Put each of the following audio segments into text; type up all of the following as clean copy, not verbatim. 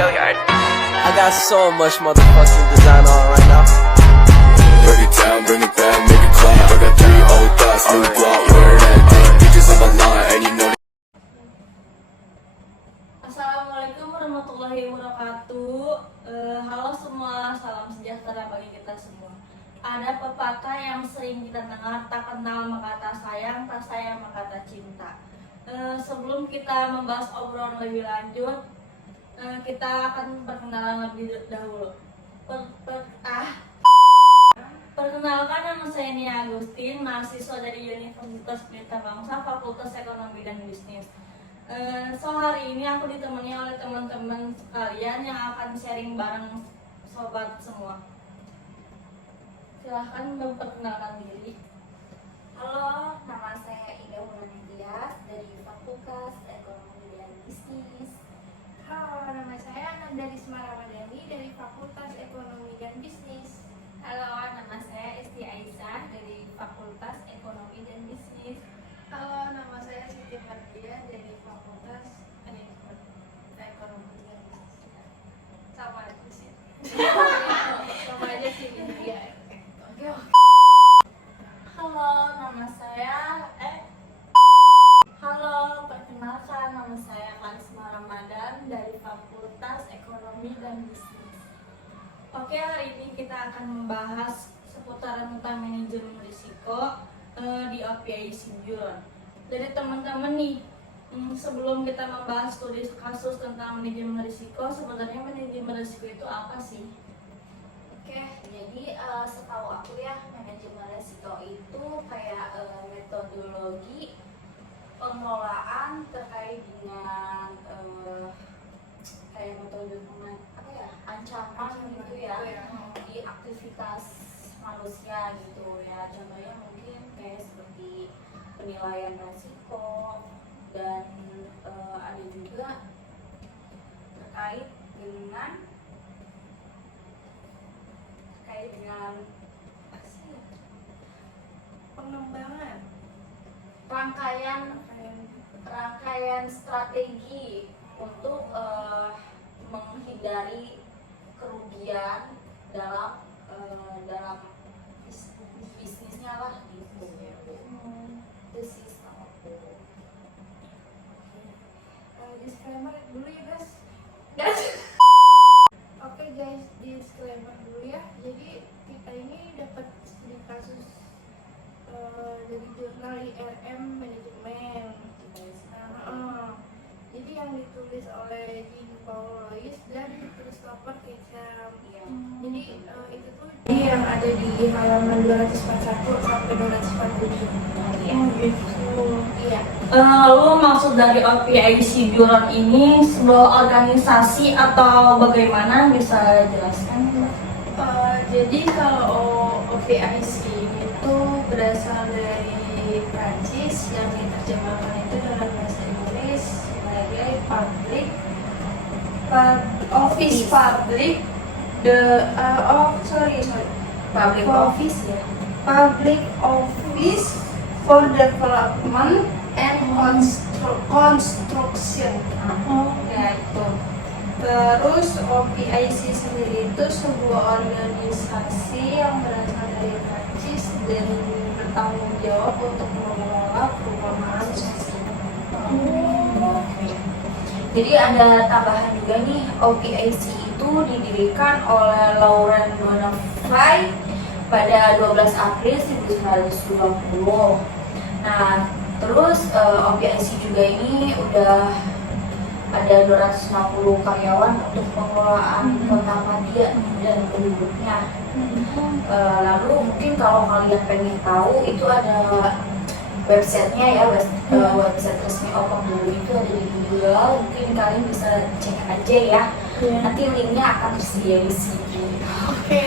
I got so much motherfucking design on right now. Break it down, bring it back, make it clap. I got 3 old thoughts, new block, where that day. Bitches on my line, and you know. Assalamualaikum warahmatullahi wabarakatuh. Halo semua, salam sejahtera bagi kita semua. Ada pepatah yang sering kita dengar, tak kenal maka tak sayang, tak sayang maka tak cinta. Sebelum kita membahas obrolan lebih lanjut, kita akan perkenalan lebih dahulu. Perkenalkan, nama saya Nia Agustin, mahasiswa dari Universitas Pelita Bangsa, Fakultas Ekonomi dan Bisnis. Hari ini aku ditemani oleh teman-teman sekalian yang akan sharing bareng sobat semua. Silahkan memperkenalkan diri. Halo, nama saya Ida Hulanidias dari Fakultas Ekonomi dan Bisnis. Halo, nama saya Nanda Risma Ramadhani dari Fakultas Ekonomi dan Bisnis. Halo, nama saya Esti Aisyah dari Fakultas Ekonomi dan Bisnis. Halo, nama saya Siti Fardia dari Fakultas Ekonomi dan Bisnis. Sama aja sih. Sama aja sih dia. Oke. Halo, Halo, perkenalkan, nama saya Karisma Ramadan dari Fakultas Ekonomi dan Bisnis. Oke, hari ini kita akan membahas seputaran tentang manajemen risiko di OPI Sinjur. Dari teman-teman nih, sebelum kita membahas studi kasus tentang manajemen risiko, sebenarnya manajemen risiko itu apa sih? Oke, jadi setahu aku ya, manajemen risiko itu kayak metodologi pengelolaan terkait dengan kayak metode ancaman gitu ya di aktivitas manusia gitu ya. Contohnya mungkin kayak seperti penilaian risiko dan ada juga terkait dengan Pengembangan rangkaian strategi untuk menghindari kerugian dalam bisnisnya lah gitu. Itu sih sama aku. disclaimer dulu ya guys. Oke guys, disclaimer dulu ya. Jadi kita ini dapat studi kasus dari jurnal IRM Manajemen. Jadi yang ditulis oleh Jean Paul Lois dan Christopher Ketchum. Jadi itu tuh yang ada di halaman 241 sampai 247. Iya. Lalu maksud dari OPIC Juran ini sebuah organisasi atau bagaimana, bisa jelaskan? Jadi kalau OPIC itu berasal dari Prancis, yang diterjemahkan itu dalam bahasa Inggris sebagai Public Office Public Public Office ya. Public Office for Development and Construction. Ya itu. Terus OPIC sendiri itu sebuah organisasi yang berasal dari Prancis dan bertanggung jawab untuk mengelola perumahan sosial. Jadi ada tambahan juga nih, OPIC itu didirikan oleh Laurent Bonnafé pada 12 April 1920. Nah, terus OPIC juga ini udah ada 260 karyawan untuk pengelolaan kota Madia dan penduduknya. Lalu mungkin kalau kalian pengen tahu, itu ada websitenya ya, website resmi OPAM itu ada di Google. Mungkin kalian bisa cek aja ya. Nanti linknya akan tersedia di sini. Oke.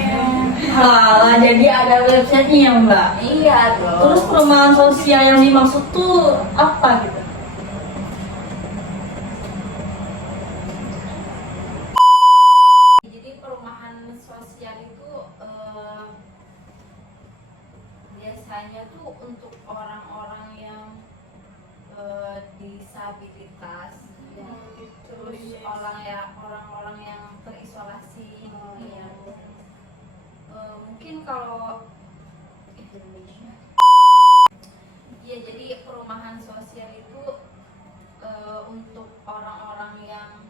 Jadi ada websitenya ya Mbak? Iya dong. Terus perumahan sosial yang dimaksud tuh apa gitu? Jadi perumahan sosial itu biasanya tuh untuk orang-orang yang disabilitas dan khusus orang-orang yang terisolasi. Iya. Mungkin kalau Indonesia, ya jadi perumahan sosial itu untuk orang-orang yang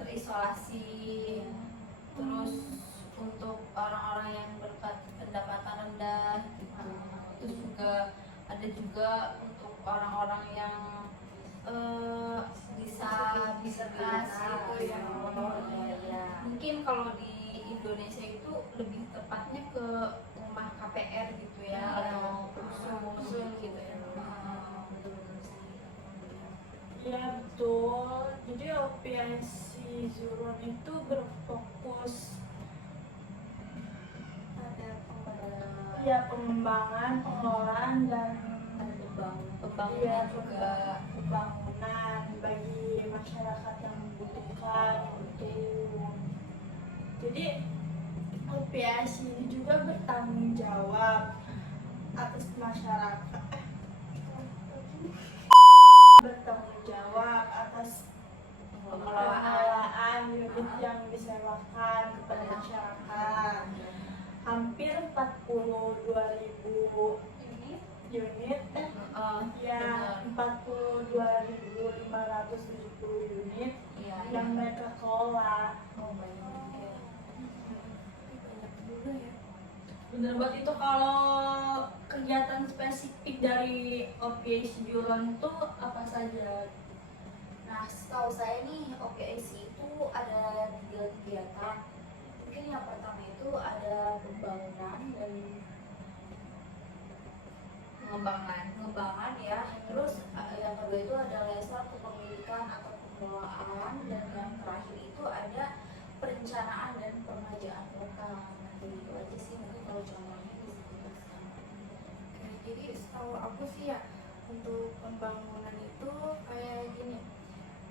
terisolasi, terus untuk orang-orang yang berpendapatan rendah gitu. Terus juga ada juga untuk orang-orang yang disabilitas gitu ya. Mungkin kalau di Indonesia itu lebih tepatnya ke rumah KPR gitu ya, atau rusun gitu ya. Ya betul. Jadi OPIC Zuron itu berfokus pada pengembangan, pengelolaan dan Pembangunan juga. pembangunan bagi masyarakat yang membutuhkan itu. Jadi OPIC ini juga bertanggung jawab atas masyarakat, bertanggung jawab atas pengelolaan unit yang disewakan kepada masyarakat. Hampir 42.000 unit, ya 42.570 unit yang mereka kelola. Bener banget itu. Kalau kegiatan spesifik dari OPIC Zuron itu apa saja? Nah, setahu saya nih OPIC itu ada 3 kegiatan. Mungkin yang pertama itu ada pembangunan dan pengembangan ya. Terus yang kedua itu ada lesor kepemilikan atau pengelolaan, dan yang terakhir itu ada perencanaan dan pengajaan kota. Nah, itu aja sih mungkin kalau contohnya bisa dijelaskan. Oke, jadi setahu aku sih ya, untuk pembangunan itu kayak gini.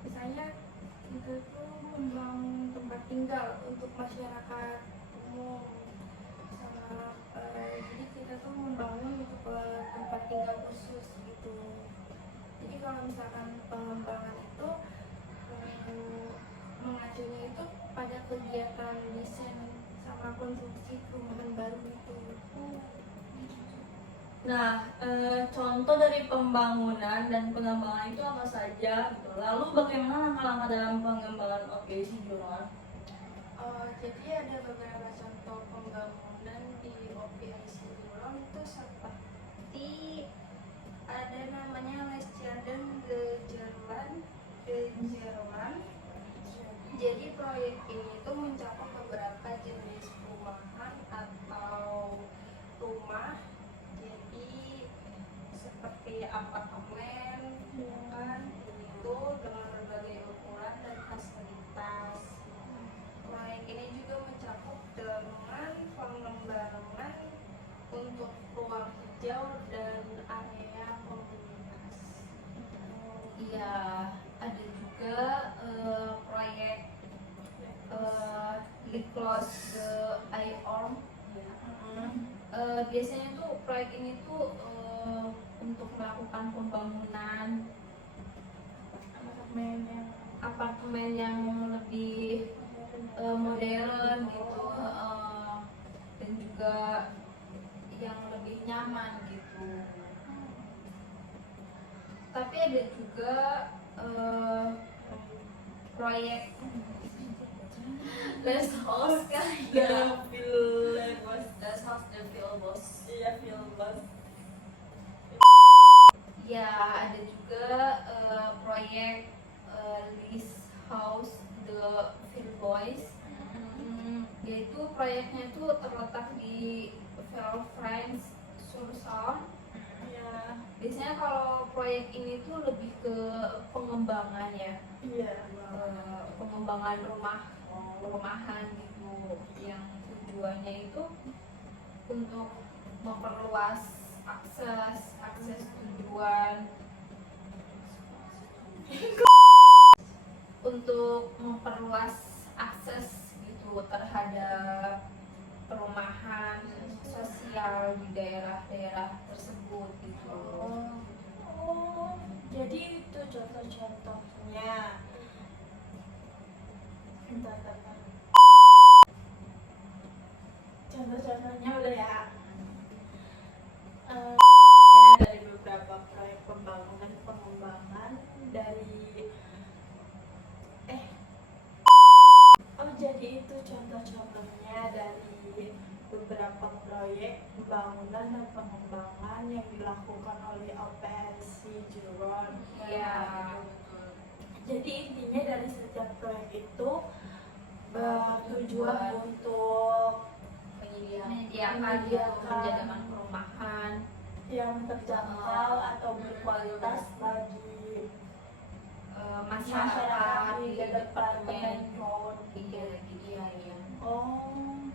Misalnya kita tuh membangun tempat tinggal untuk masyarakat umum, sama jadi kita tuh membangun untuk tempat tinggal khusus gitu. Jadi kalau misalkan pengembangan itu mengacunya itu pada kegiatan desain sama konstruksi perumahan baru itu. Nah, contoh dari pembangunan dan pengembangan itu apa saja gitu. Lalu bagaimana langkah-langkah dalam pengembangan OPIC Zuron? Jadi ada beberapa contoh pembangunan di OPIC Zuron itu seperti ada namanya Lesjaden de Jerman. Jadi proyek ini itu mencakup beberapa jenis perumahan atau rumah. Jadi seperti apartemen, kan, itu dengan berbagai ukuran dan fasilitas. Proyek ini juga mencakup dengan pengembangan untuk ruang hijau dan area komunitas. Iya, ada juga proyek Close the IORM. Biasanya tuh proyek ini tuh untuk melakukan pembangunan apartemen yang lebih modern gitu, dan juga yang lebih nyaman gitu. Tapi ada juga proyek Les House Dan Vilbos. Les House de Vilbos. Iya, Vilbos. Ya, ada juga proyek Lis House de Vilbois. Yaitu proyeknya itu terletak di Villefranche-sur-Saône. Iya. Biasanya kalau proyek ini tuh lebih ke pengembangan ya. Iya. Pengembangan rumahan gitu, yang tujuannya itu untuk memperluas akses tujuan, untuk memperluas akses gitu terhadap perumahan sosial di daerah-daerah tersebut gitu. Oh, jadi itu contoh-contohnya. itu contoh-contohnya dari beberapa proyek pembangunan dan pengembangan yang dilakukan oleh OPRC Juron. Iya. Jadi intinya dari setiap proyek itu tujuan tujuan untuk menyediakan penjagaan perumahan yang terjangkau atau berkualitas bagi masyarakat di di Departemen departemen. Road. Iya. Oh,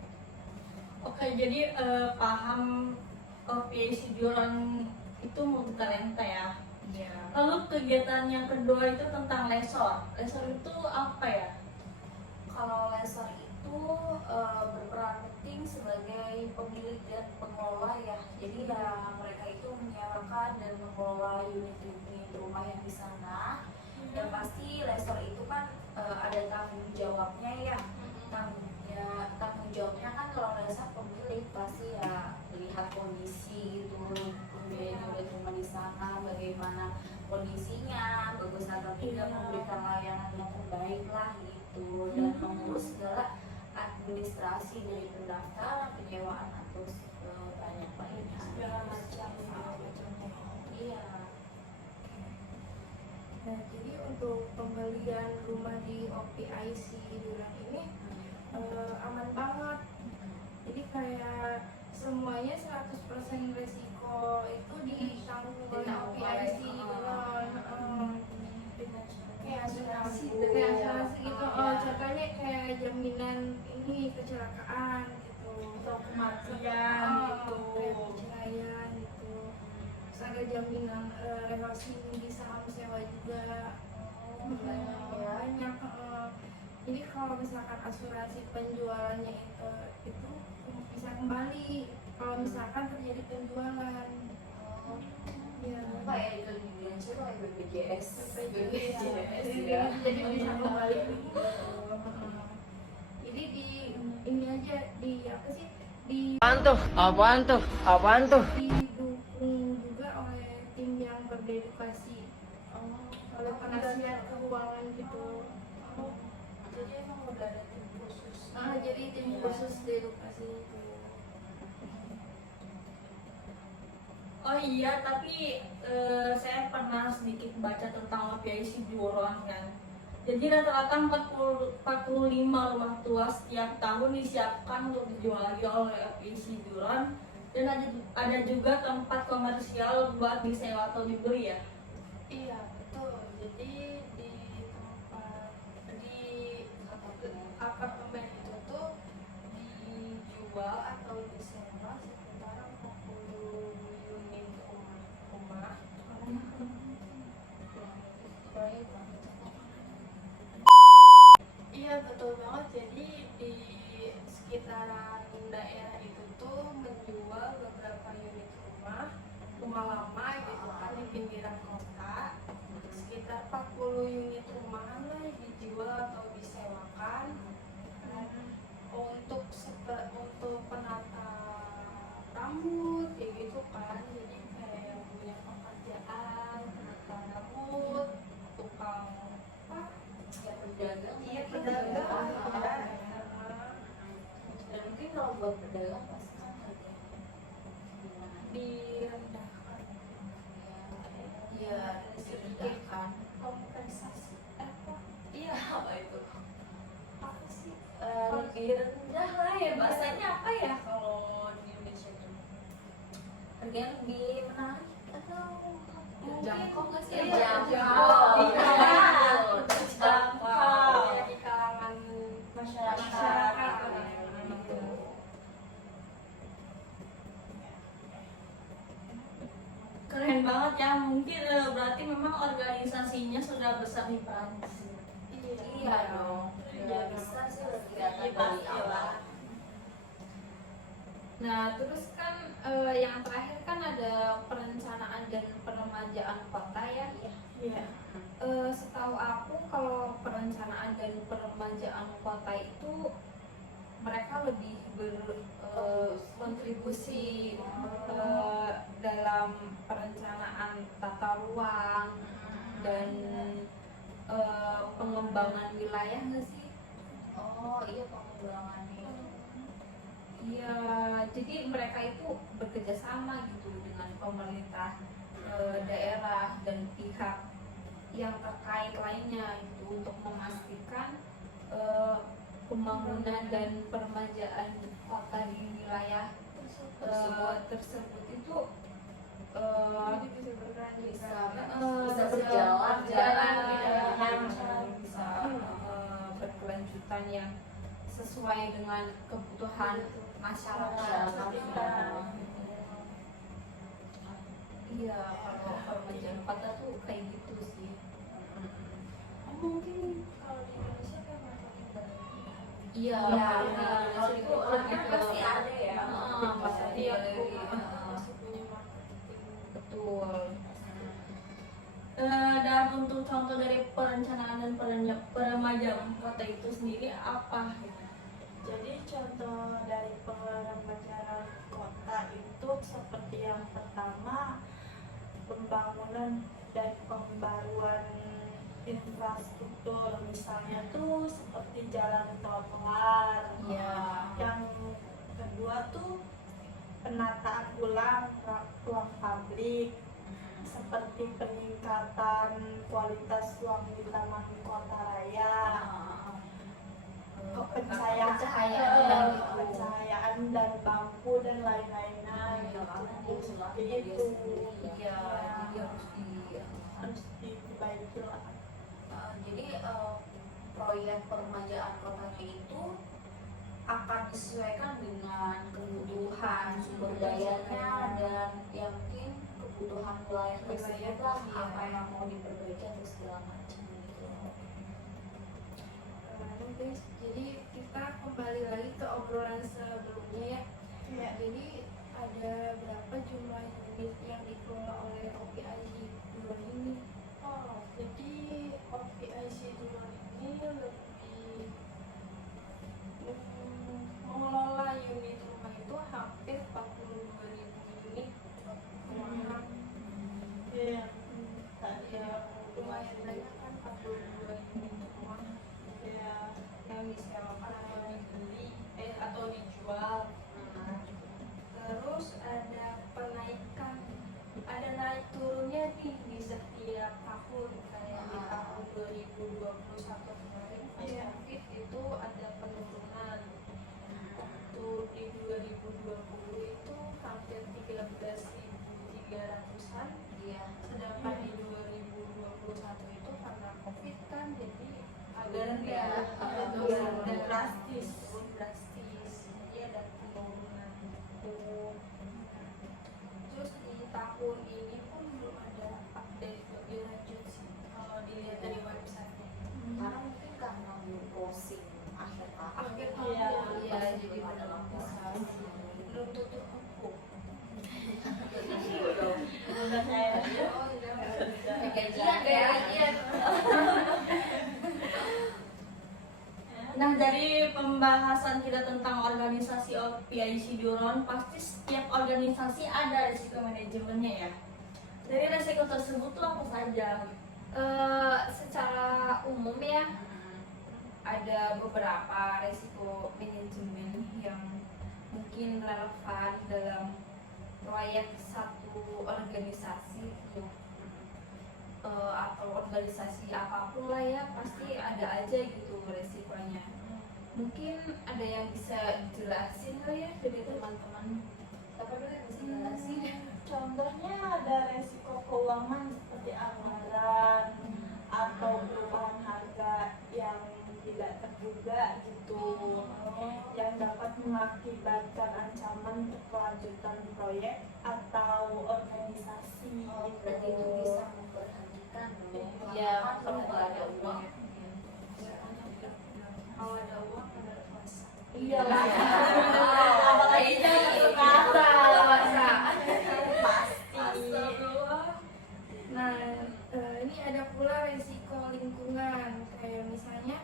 oke, jadi paham OPAC Juron itu multitalenta ya. Iya. Lalu kegiatan yang kedua itu tentang lesor. Lesor itu apa ya? Kalau lesor itu berperan penting sebagai pemilik dan pengelola ya. Jadi ya mereka itu menyewakan dan mengelola unit-unit rumah yang di sana. Yang pasti lesor itu kan ada tanggung jawabnya ya. Tanggung jawabnya kan kalau lesor pemilik pasti ya lihat kondisi gitu, kemudian unit rumah di sana bagaimana kondisinya, bagus atau tidak, memberikan layanan yang terbaik lah gitu, dan mengurus segala administrasi dari pendaftaran, penyewaan atau banyak lainnya. Segala macam. Iya. Nah, jadi untuk pembelian rumah di OPIC Juron ini aman banget. Jadi kayak semuanya 100% resiko itu ditanggung oleh OPIC Juron. Kayak asuransi gitu. Contohnya kayak jaminan ini kecelakaan gitu, Atau kematian gitu. kayak perceraian gitu. Terus ada jaminan relasi di saham sewa juga. Banyak. Jadi kalau misalkan asuransi penjualannya itu bisa kembali kalau misalkan terjadi penjualan. Ya. Apa ya itu dibilang sih kayak BPJS. Ya. Jadi bisa kembali. Jadi di ini aja di apa sih di Apaan tuh? didukung juga oleh tim yang berdedikasi oleh penasihat keuangan gitu. Jadi emang udah ada tim khusus. Jadi tim khusus dedikasi itu. Oh iya, tapi saya pernah sedikit baca tentang OPAC Juron kan. Jadi rata-rata 45 rumah tua setiap tahun disiapkan untuk dijual lagi oleh OPAC Juron, dan ada juga tempat komersial buat disewa atau dibeli ya. Iya betul. Jadi di tempat di apartemen itu tuh dijual atau disewa sekitar 40 unit rumah. Iya betul banget. Jadi di sekitaran daerah itu tuh menjual beberapa unit rumah lama gitu kan di pinggiran kota. Sekitar 40 unit rumahan lah dijual atau disewakan untuk penata rambut kayak gitu kan. Jadi kayak yang punya pekerjaan penata rambut, tukang apa? Ya pedagang. Iya pedagang. Dan mungkin kalau buat pedagang pasti kan harganya gimana? Direndahkan. Iya, direndahkan. Kompensasi apa? Iya, apa itu? Apa sih? Lebih rendah lah ya, bahasanya apa ya kalau di Indonesia itu? Harganya lebih menarik atau terjangkau nggak sih? Terjangkau. Terjangkau. Ya, di kalangan Masyarakat. gitu. Keren banget ya, mungkin berarti memang organisasinya sudah besar di Prancis. Iya dong. Udah besar sih udah kelihatan dari awal. Nah, terus kan yang terakhir kan ada perencanaan dan peremajaan kota ya. Iya. Setahu aku kalau perencanaan dan peremajaan kota itu mereka lebih berkontribusi dalam perencanaan tata ruang dan pengembangan wilayah nggak sih? Oh iya, pengembangannya. Iya, jadi mereka itu bekerja sama gitu dengan pemerintah daerah dan pihak yang terkait lainnya itu untuk memastikan pembangunan dan peremajaan kota di wilayah tersebut itu Jadi bisa berperan Bisa bisa berjalan, bisa berkelanjutan yang sesuai dengan kebutuhan masyarakat. Iya, kalau peremajaan kota tuh kayak gitu sih. Mungkin kalau di Indonesia kan marketing dari Iya, Iya, kalau di Indonesia itu pasti ada ya. pasti Iya, ada. masih punya marketing. Betul. Dan untuk contoh dari perencanaan dan peremajaan kota itu sendiri apa? Jadi contoh dari peremajaan kota itu seperti yang pertama, pembangunan dan pembaruan infrastruktur, misalnya tuh seperti jalan trotoar. Iya. Yang kedua tuh penataan ulang ruang publik, seperti peningkatan kualitas ruang di taman kota raya, pencahayaan dan bangku dan lain-lainnya seperti itu. Iya, jadi Harus diperbaiki lah. Jadi proyek peremajaan kotanya itu akan disesuaikan dengan kebutuhan sumber dayanya dan yang mungkin kebutuhan wilayah tersebut lah, apa yang mau diperbaiki atau segala macam gitu. Guys, jadi kita kembali lagi ke obrolan sebelumnya ya. Jadi ada berapa jumlah unit yang dikelola oleh OPIC Duron ini? Oh, jadi OPIC Duron ini lebih mengelola unit rumah itu hampir 42.000 unit. Iya, tadi lumayan banyak kan 42 unit rumah. Ya, yang disewakan atau dibeli atau dijual. Terus ada penaikan, ada naik turunnya nih di setiap tahun, kayak di tahun 2021 kemarin pas COVID itu ada penurunan. Waktu di 2020 itu hampir 13.300-an. Iya. Sedangkan di 2021 itu karena COVID kan jadi agak Iya, rendah, dan drastis. Jadi ada penurunan. Terus di tahun ini pun belum ada update lebih lanjut sih kalau dilihat dari website. Karena mungkin karena belum closing akhir tahun. Akhir tahun, Iya, iya, jadi dalam bisa. belum tutup buku. Udah saya. Oh iya, Gajian ya. Nah, dari pembahasan kita tentang organisasi OPIC Duron, pasti setiap organisasi ada risiko manajemennya ya. Dari risiko tersebut tuh apa saja? Secara umum ya ada beberapa resiko manajemen yang mungkin relevan dalam proyek satu organisasi ya. Atau organisasi apapun lah ya, pasti ada aja gitu resikonya. Mungkin ada yang bisa dijelasin kali ya dari teman-teman. Siapa dulu yang bisa jelasin? Contohnya ada resiko keuangan seperti anggaran atau perubahan harga yang tidak terduga gitu, yang dapat mengakibatkan ancaman untuk kelanjutan proyek atau organisasi. Berarti itu bisa memberhentikan dong. Ya, Kalau nggak ada uang. Kalau ada uang ada kuasa. Iya lah. Apalagi jangan Pasti. Nah, ini ada pula resiko lingkungan, kayak misalnya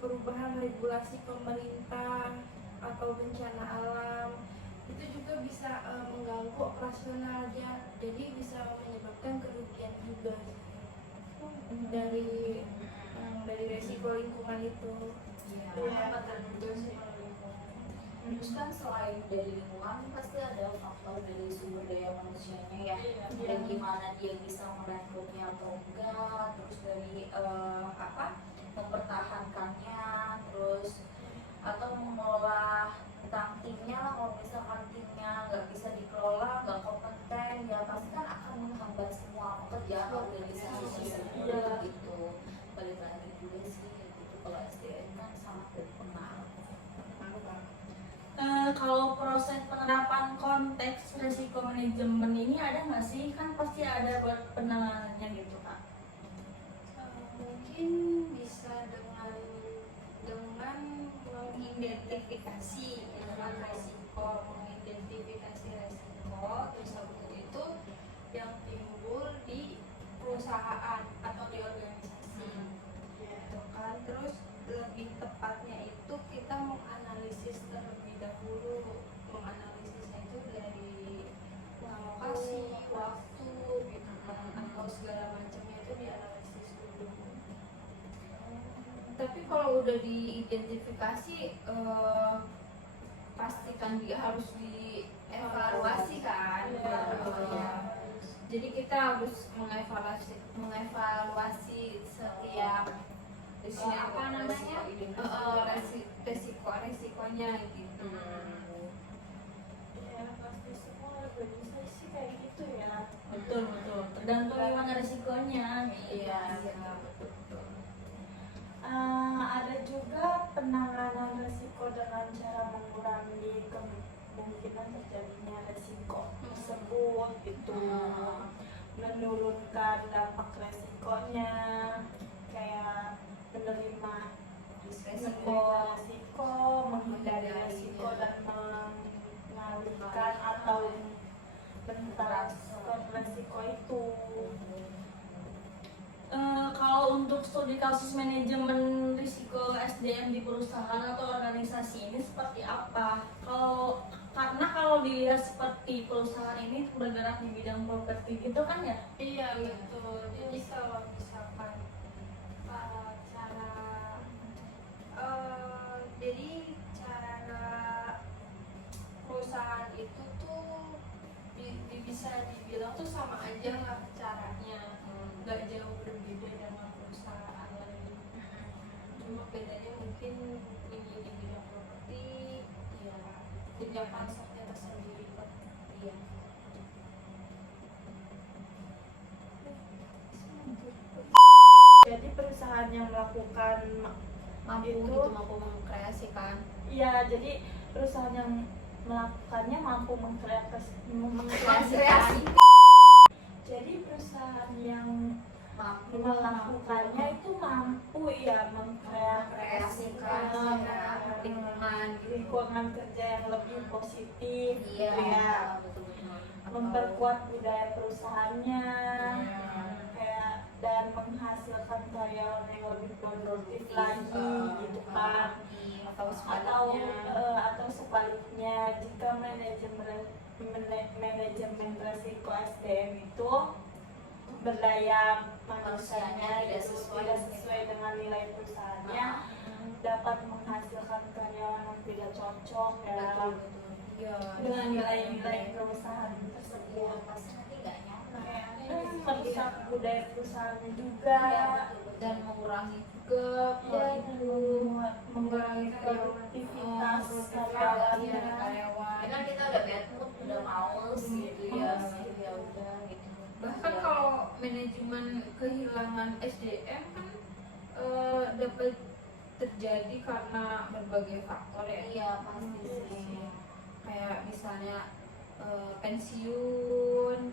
perubahan regulasi pemerintah atau bencana alam, itu juga bisa mengganggu operasionalnya, jadi bisa menyebabkan kerugian juga dari resiko lingkungan itu. Pendapatan juga sih kalau lingkungan. Terus kan selain dari lingkungan pasti ada faktor dari sumber daya manusianya ya, dan gimana dia bisa merekrutnya atau enggak, terus dari mempertahankannya, terus atau mengelola tentang timnya lah. Kalau misalkan timnya nggak bisa dikelola, nggak kompeten, ya pasti kan akan menghambat semua pekerjaan organisasi tersebut gitu. Balik lagi juga sih gitu, kalau SDM kan sangat berpengaruh. Kalau proses penerapan konteks resiko manajemen ini ada nggak sih? Kan pasti ada buat penanganannya gitu kak. Mungkin bisa dengan mengidentifikasi resiko, terus habis itu yang timbul di perusahaan atau di organisasi, gitu kan. Terus lebih tepatnya itu kita menganalisis terlebih dahulu, menganalisisnya itu dari lokasi, waktu, gitu kan, atau segala macamnya itu dianalisis dulu. Tapi kalau udah diidentifikasi, pastikan dia harus dievaluasi kan. Jadi kita harus mengevaluasi setiap resikonya gitu. Ya pasti semua organisasi kayak gitu ya. Betul. Tergantung gimana resikonya. Iya. Ada juga penanganan resiko dengan cara mengurangi kemungkinan terjadinya resiko tersebut gitu, menurunkan dampak resikonya, kayak menerima resiko, menghindari resiko dan mengalihkan atau mentransfer resiko itu. Kalau untuk studi kasus manajemen risiko SDM di perusahaan atau organisasi ini seperti apa? Karena kalau dilihat seperti perusahaan ini bergerak di bidang properti gitu kan ya? Iya betul. Jadi kalau misalkan cara perusahaan itu tuh bisa dibilang tuh sama aja lah caranya, nggak jauh berbeda dengan perusahaan lain. Cuma bedanya mungkin ini di bidang properti, ya punya konsepnya tersendiri. Iya. Jadi perusahaan yang melakukan mampu mengkreasikan. Iya, jadi perusahaan yang melakukannya mampu mengkreasikan. Jadi perusahaan yang melakukannya itu mampu ya mengkreasikan lingkungan kerja yang lebih positif, Iya. gitu ya, memperkuat budaya perusahaannya, kayak dan menghasilkan karyawan yang lebih produktif lagi, gitu kan. Atau sebaliknya, jika manajemen resiko SDM itu berdaya manusianya tidak sesuai dengan nilai perusahaannya, dapat menghasilkan karyawan yang tidak cocok ya dengan nilai-nilai perusahaan tersebut. Pasti nanti nggak nyaman. Merusak budaya perusahaannya juga, Dan mengurangi juga mengurangi produktivitas karyawannya. karyawannya. Kan kita udah bad mood, udah males gitu ya. Ya udah gitu. Bahkan kalau manajemen kehilangan SDM kan dapat terjadi karena berbagai faktor ya. Iya pasti sih. Kayak misalnya pensiun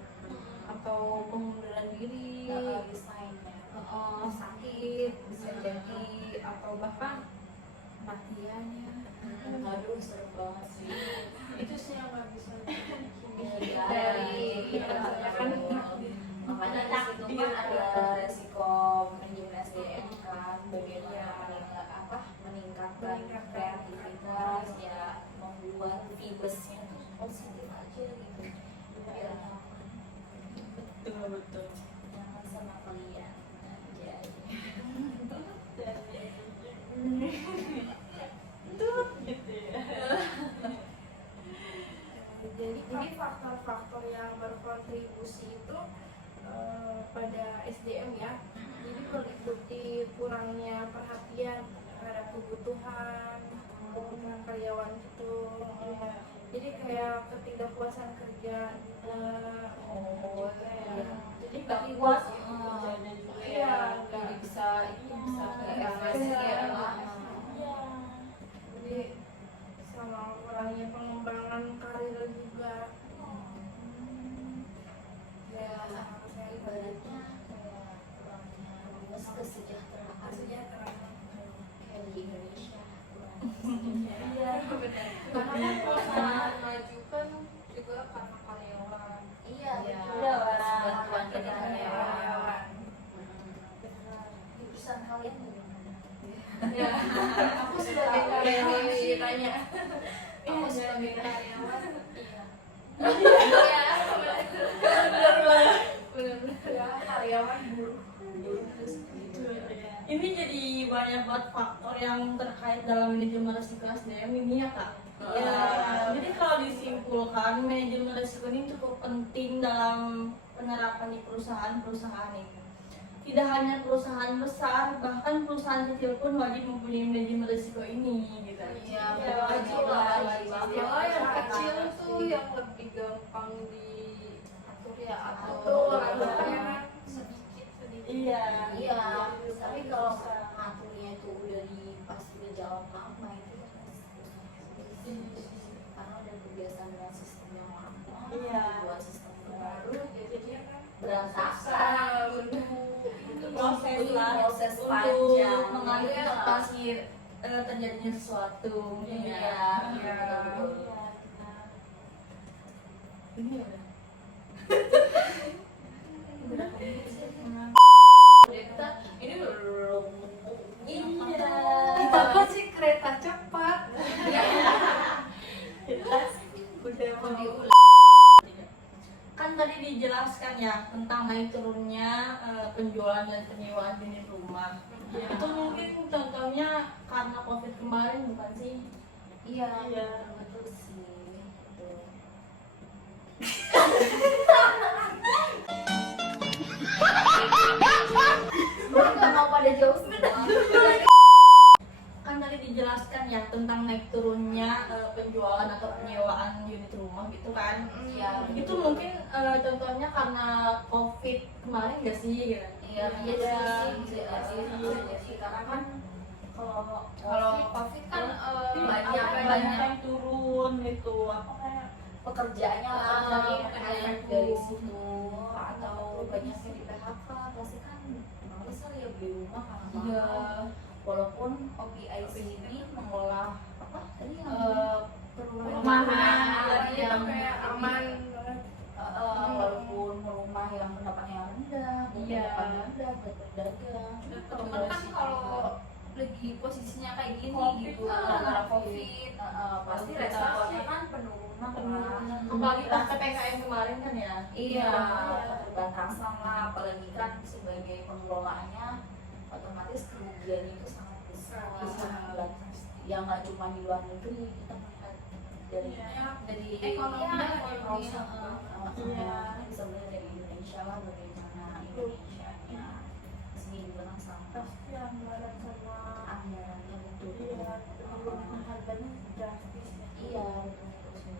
atau pengunduran diri, Resign ya. sakit bisa jadi, atau bahkan kematiannya. Aduh serem banget sih. Itu sih yang nggak bisa Dari kan makanya di situ kan ada resiko manajemen SDM kan, bagaimana meningkatkan kreativitas ya, membuat vibesnya tuh positif aja gitu biar nyaman. betul. Nyaman sama kalian aja. kebutuhan karyawan gitu. Jadi kayak ketidakpuasan kerja juga. Jadi nggak puas Iya. gitu kerjanya juga ya. Iya, Jadi bisa kayak ngasih ya. Jadi sama kurangnya pengembangan karir juga. Ya, ibaratnya kayak kurangnya luas kesejahteraan kayak di Indonesia. Iya, benar. Karena kan perusahaan maju kan juga karena karyawan. Iya, Iya. betul. Bantuan dari karyawan. Di perusahaan kalian bagaimana? Ya, aku sebagai karyawan ditanya. Aku Iya, sebagai jadi- karyawan, Ya, karyawan buruh. Ini jadi banyak banget faktor yang terkait dalam manajemen risiko SDM ini ya kak. Ya, jadi kalau disimpulkan manajemen risiko ini cukup penting dalam penerapan di perusahaan-perusahaan ini. Tidak hanya perusahaan besar, bahkan perusahaan kecil pun wajib mempunyai manajemen risiko ini gitu. Iya, Ya, wajib wajib lah. lah. Malah yang kecil tuh yang lebih gampang diatur ya, Betul, atau kan sedikit. Iya. Iya, tapi kalau ngaturnya itu udah pas udah jalan lama itu kan karena udah kebiasaan dengan sistem yang lama. Iya. Buat sistem baru jadinya kan berantakan. Proses lah proses untuk panjang. mengantisipasi terjadinya sesuatu. Iya, betul. Ini ya udah. Kita ini belum Iya. kita kan sih kereta cepat. Kita udah mau kan tadi dijelaskan ya tentang naik turunnya penjualan dan penyewaan unit rumah. Itu mungkin contohnya karena COVID kemarin bukan sih? Iya, Iya. betul sih. Betul. Nggak mau pada jauh semua. Kan tadi dijelaskan ya tentang naik turunnya penjualan atau penyewaan unit rumah gitu kan. Iya, Itu mungkin contohnya karena COVID kemarin nggak sih? Gitu. iya, Iya. bisa sih, karena kan kalau Kalau COVID kan banyak banyak yang turun itu apa kayak pekerjaannya Ah, akan dari pekerjaan efek itu. dari situ atau banyak yang di PHK pasti kan males lah ya beli rumah karena Iya. mahal. Walaupun OPIC ini mengolah apa tadi yang perumahan yang yang kayak aman banget. walaupun rumah yang pendapatnya rendah, Iya. pendapatan rendah buat pedagang. teman kan kalau lagi posisinya kayak gini COVID gitu kan. gara-gara COVID. Pasti Kita responnya kan penurunan lah. apalagi pas PPKM kemarin kan ya. Iya, keterbatasan lah, apalagi kan sebagai pengelolaannya otomatis kerugian itu sangat besar. Dan yang nggak cuma di luar negeri, kita melihat dari Dari Ekonomi, ya, ekonomi. Iya. bisa melihat dari Indonesia lah bagaimana Indonesia-nya segi juga sama Pasti anggaran sama anggarannya betul. iya penurunan harganya drastis ya. Iya, betul sih.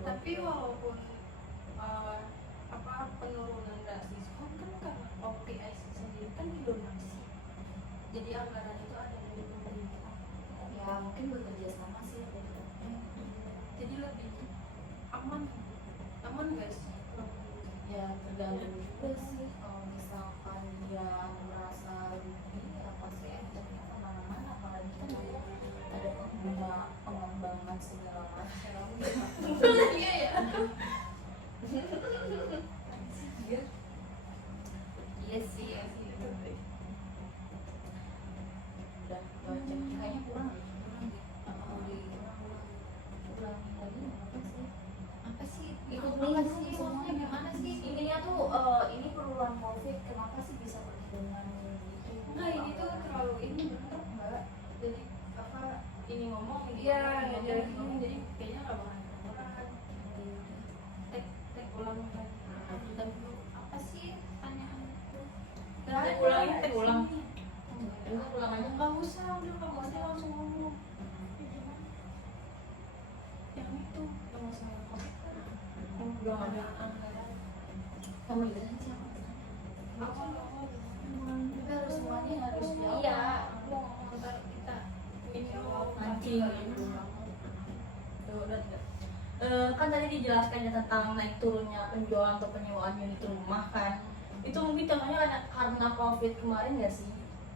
Tapi walaupun penurunan drastis pun kan karena OPIC sendiri kan didonasi. Jadi anggaran itu ada dari pemerintah. Ya mungkin bekerja sama sih. Jadi lebih aman guys. Ya tergantung juga sih kalau misalkan dia merasa rugi ya pasti efeknya kemana-mana apalagi kan ada pengguna pengembangan segala macam. Iya ya. Iya sih ya. Udah baca kayaknya kurang deh. Ulangi lagi apa sih? Apa sih? Ikut Apa minggu sih? semuanya Maksudnya gimana sih? Intinya tuh ini perluan COVID kenapa sih bisa berhubungan gitu? Enggak, ini tuh terlalu ini bener mbak. Jadi apa Ini ngomong ini Iya, ngomong, jadi ini ngomong. jadi kayaknya nggak bakal kedengeran. Tek ulang lagi. Dan apa sih pertanyaan itu? Ulang ya, ulang. Ulang aja. Nggak usah, udah kamu aja langsung ngomong. Yang itu, yang masalah COVID. Belum ada anggaran. Kamu lihat siapa? Aku Tapi harus semuanya harus jawab. iya, mau ngomong ntar kita ini mancing gitu. Tuh, udah tidak. Kan tadi dijelaskan ya tentang naik turunnya penjualan atau penyewaan unit rumah kan. Itu mungkin contohnya karena COVID kemarin nggak sih?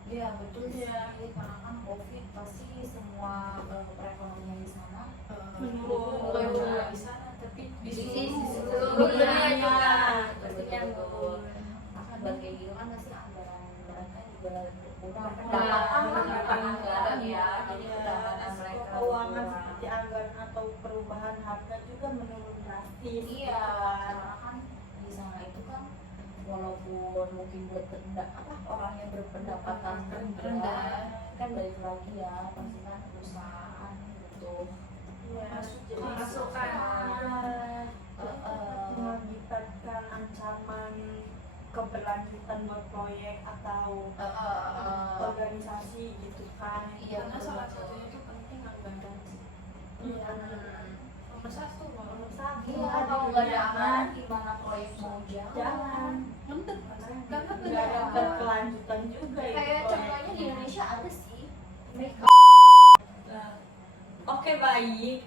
Iya betul sih, Iya. karena kan COVID pasti semua perekonomian di sana Mulai turun di sana, tapi di seluruh dunia dunia juga pastinya pastinya turun. akibat kayak gitu kan pasti anggaran mereka juga berkurang. Pendapatan Anggaran ya, jadi Iya, pendapatan mereka keuangan berkurang. seperti anggaran atau perubahan harga juga menurun drastis. Iya, karena kan di sana itu kan walaupun mungkin orang yang berpendapatan rendah kan balik lagi ya pasti kan perusahaan butuh Iya, jadi Masukan. mengakibatkan ancaman keberlanjutan buat proyek atau organisasi gitu kan. Iya, Karena salah satunya itu penting anggaran sih. Iya. Nomor satu, Nomor satu, iya ada kalau nggak ada kebijakan, anggaran gimana proyek mau jalan? jalan. Karena Nggak ada berkelanjutan juga itu Kayak proyek. contohnya di Indonesia ada sih mereka. Oke baik,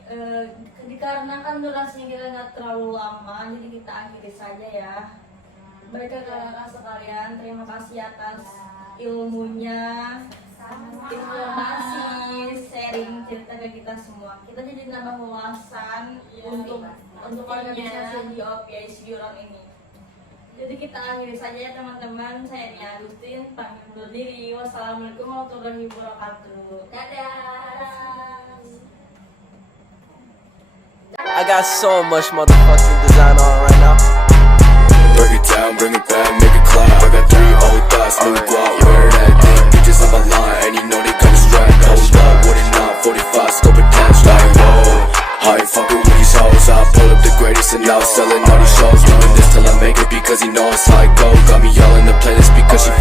dikarenakan durasinya kita nggak terlalu lama, jadi kita akhiri saja ya. Baik kakak-kakak sekalian, terima kasih atas ilmunya, informasi, sharing cerita ke kita semua. Kita jadi nambah wawasan untuk organisasi di OPIC Euron ini. Jadi kita akhiri saja ya teman-teman. Saya Nia Agustin, pamit undur diri. Wassalamualaikum warahmatullahi wabarakatuh. Dadah. I got so much motherfucking design on right now. Break it down, bring it back, make it clap. I got 3 old thoughts, new guap, wear that thing. Bitches on my line, and you know they come strapped. Hold up, what it not, 45, scope attached. Like, whoa, I ain't fucking with these hoes. I pull up the greatest and now selling all these shows. Doing this till I make it because he knows how it go. Got me yelling the playlist because she